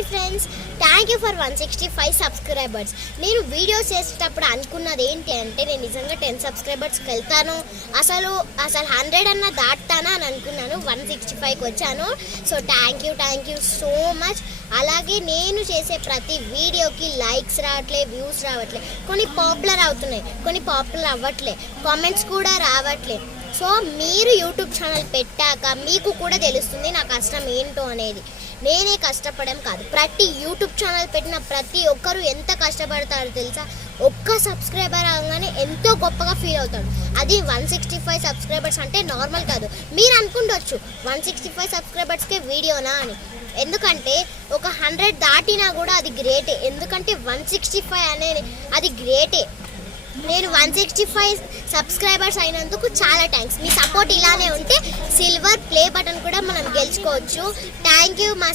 Hi friends, thank you for 165 subscribers. నేను videos చేసేటప్పుడు అనుకున్నది ఏంటి అంటే నేను నిజంగా 10 సబ్స్క్రైబర్స్కి వెళ్తాను, అసలు 100 అన్న దాటుతానా అని అనుకున్నాను. 165కి వచ్చాను. So thank you so much. అలాగే నేను చేసే ప్రతి వీడియోకి లైక్స్ రావట్లే, వ్యూస్ రావట్లే, కొన్ని పాపులర్ అవుతున్నాయి, కొన్ని పాపులర్ అవ్వట్లే, కామెంట్స్ కూడా రావట్లే. సో మీరు యూట్యూబ్ ఛానల్ పెట్టాక మీకు కూడా తెలుస్తుంది నా కష్టం ఏంటో అనేది. నేనే కష్టపడడం కాదు, ప్రతి యూట్యూబ్ ఛానల్ పెట్టిన ప్రతి ఒక్కరు ఎంత కష్టపడతారో తెలుసా. ఒక్క సబ్స్క్రైబర్ అవగానే ఎంతో గొప్పగా ఫీల్ అవుతాడు. అది 165 సబ్స్క్రైబర్స్ అంటే నార్మల్ కాదు. మీరు అనుకుంటవచ్చు 165 సబ్స్క్రైబర్స్కే వీడియోనా అని. ఎందుకంటే ఒక 100 దాటినా కూడా అది గ్రేటే. ఎందుకంటే 165 అనేది అది గ్రేటే. నేను 165 సబ్స్క్రైబర్స్ అయినందుకు చాలా థ్యాంక్స్. మీ సపోర్ట్ ఇలానే ఉంటే సిల్వర్ ప్లే బటన్ కూడా మనం గెలుచుకోవచ్చు. థ్యాంక్ యూ మా